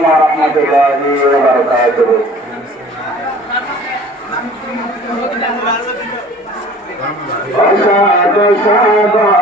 ورحمة الله وبركاته أشهد أن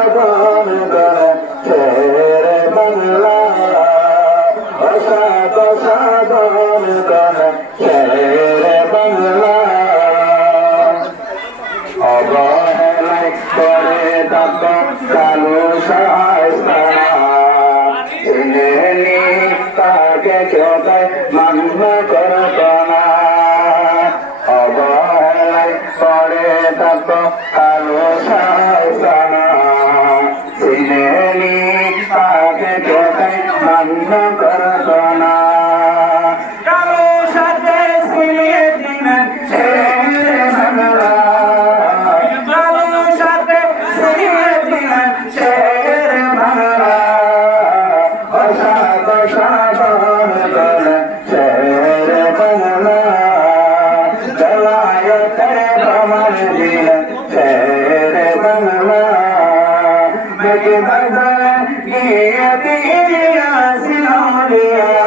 করে থাকো রে আসিলাম রে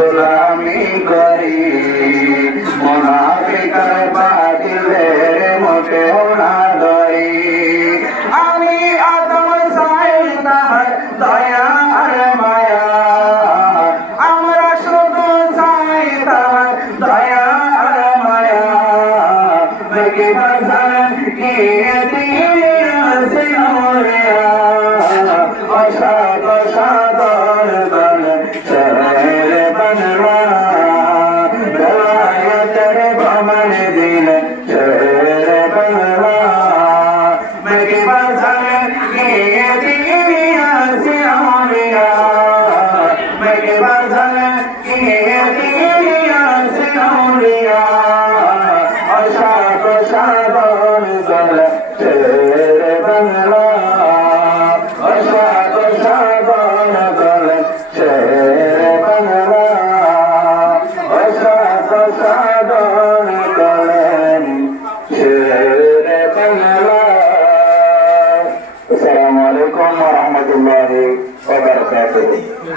গোলামি করি। মোনাফিকার বাতিলের মোটেও না ধরি। আমি আত্ম চাই দয়া আর মায়া। আমরা শুধু চাই দয়া আর মায়া। দেখিবার কি